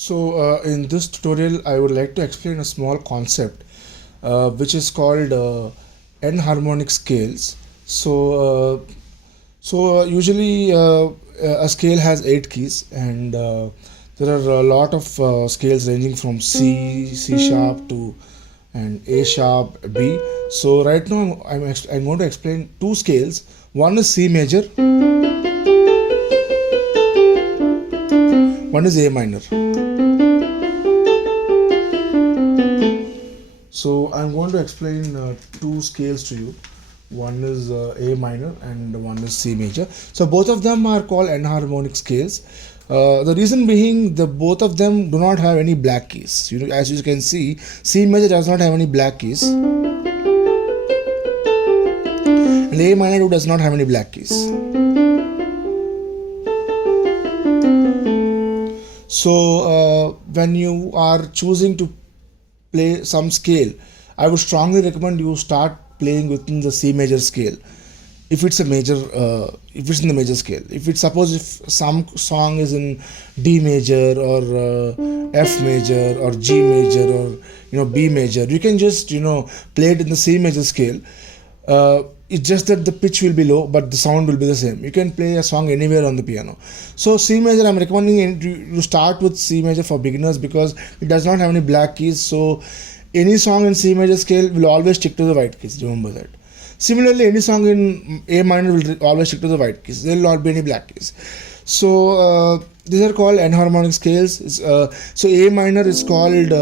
In this tutorial, I would like to explain a small concept which is called Enharmonic Scales. Usually a scale has 8 keys, and there are a lot of scales ranging from C, C sharp to and A sharp, B. So right now I'm going to explain two scales. One is C major, one is A minor. So I'm going to explain two scales to you. One is A minor and one is C major. So both of them are called enharmonic scales. The reason being, the both of them do not have any black keys. As you can see, C major does not have any black keys, and A minor does not have any black keys. So when you are choosing to play some scale, I would strongly recommend you start playing within the C major scale. If it's a major, if it's in the major scale, if some song is in D major or F major or G major or B major, you can just play it in the C major scale. It's just that the pitch will be low, but the sound will be the same. You can play a song anywhere on the piano. So C major, I'm recommending you start with C major for beginners because it does not have any black keys. So any song in C major scale will always stick to the white keys. Remember that. Similarly, any song in A minor will always stick to the white keys. There will not be any black keys. So these are called enharmonic scales. So A minor is called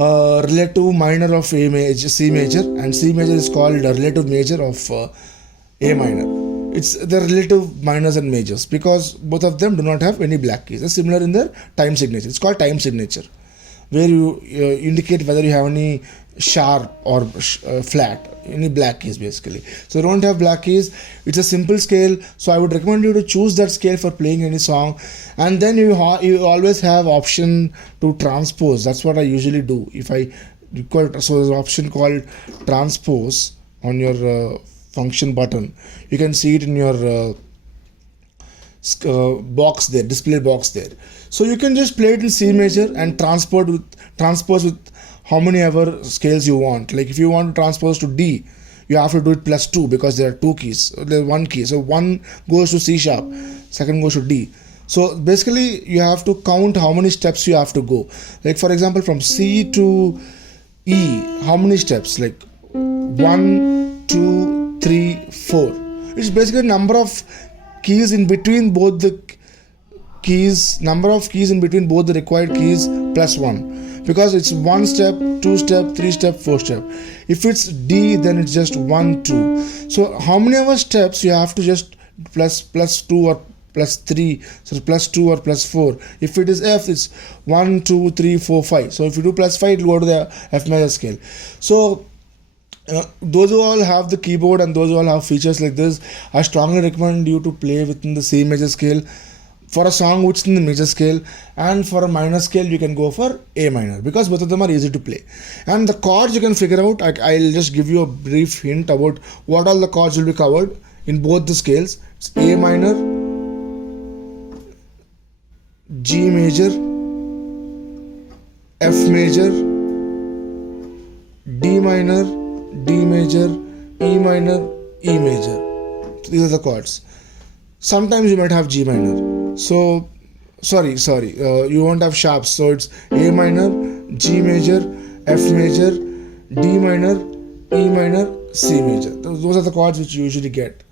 relative minor of C major, and C major is called a relative major of A minor. It's the relative minors and majors because both of them do not have any black keys. They're similar in their time signature. It's called time signature, where you indicate whether you have any sharp or flat, any black keys basically. So don't have black keys. It's a simple scale, so I would recommend you to choose that scale for playing any song, and then you always have option to transpose. That's what I usually do. If I require, so there's an option called transpose on your function button. You can see it in your box there, display box there. So you can just play it in C major and transpose with how many ever scales you want. Like if you want to transpose to D, you have to do it +2 because there are two keys. There's one key. So one goes to C sharp, second goes to D. So basically you have to count how many steps you have to go. Like for example, from C to E, how many steps? Like 1, 2, 3, 4. It's basically number of keys in between both the keys, number of keys in between both the required keys +1, because it's 1 step, 2 step, 3 step, 4 step. If it's D, then it's just 1, 2. So how many ever steps you have to just +2 or +3, so +2 or +4. If it is F, it's 1, 2, 3, 4, 5. So if you do +5, it will go to the F major scale. So those who all have the keyboard and those who all have features like this, I strongly recommend you to play within the C major scale for a song which is in the major scale, and for a minor scale you can go for A minor because both of them are easy to play. And the chords you can figure out. I'll just give you a brief hint about what all the chords will be covered in both the scales. It's A minor, G major, F major, D minor, D major, E minor, E major. So these are the chords. Sometimes you might have G minor. So, sorry, you won't have sharps. So it's A minor, G major, F major, D minor, E minor, C major. Those are the chords which you usually get.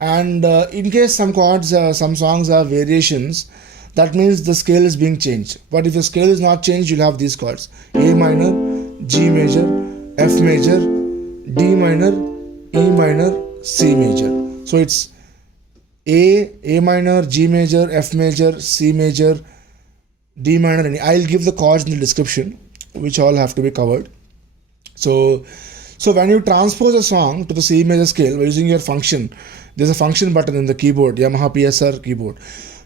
And in case some songs have variations, that means the scale is being changed. But if the scale is not changed, you'll have these chords: A minor, G major, F major, D minor, E minor, C major. So it's A minor, G major, F major, C major, D minor, and I'll give the chords in the description, which all have to be covered. So when you transpose a song to the C major scale by using your function, there's a function button in the keyboard, Yamaha PSR keyboard.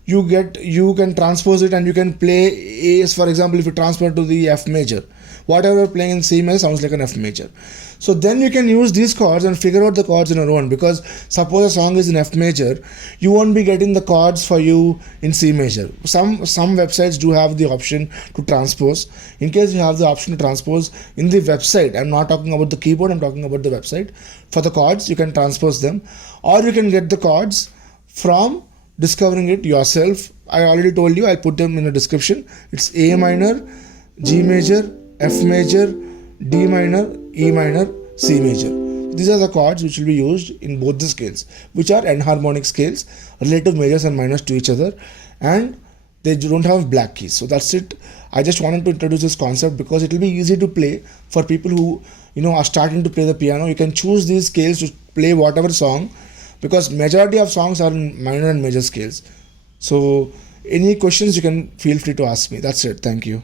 You can transpose it and you can play A's. For example, if you transfer to the F major, whatever you're playing in C major sounds like an F major. So then you can use these chords and figure out the chords on your own, because suppose a song is in F major, you won't be getting the chords for you in C major. Some websites do have the option to transpose. In case you have the option to transpose in the website, I'm not talking about the keyboard, I'm talking about the website. For the chords, you can transpose them, or you can get the chords from discovering it yourself. I already told you, I'll put them in the description. It's A minor, G major, F major, D minor, E minor, C major. These are the chords which will be used in both the scales, which are enharmonic scales, relative majors and minors to each other, and they don't have black keys. So that's it. I just wanted to introduce this concept because it will be easy to play for people who are starting to play the piano. You can choose these scales to play whatever song, because majority of songs are in minor and major scales. So any questions you can feel free to ask me. That's it. Thank you.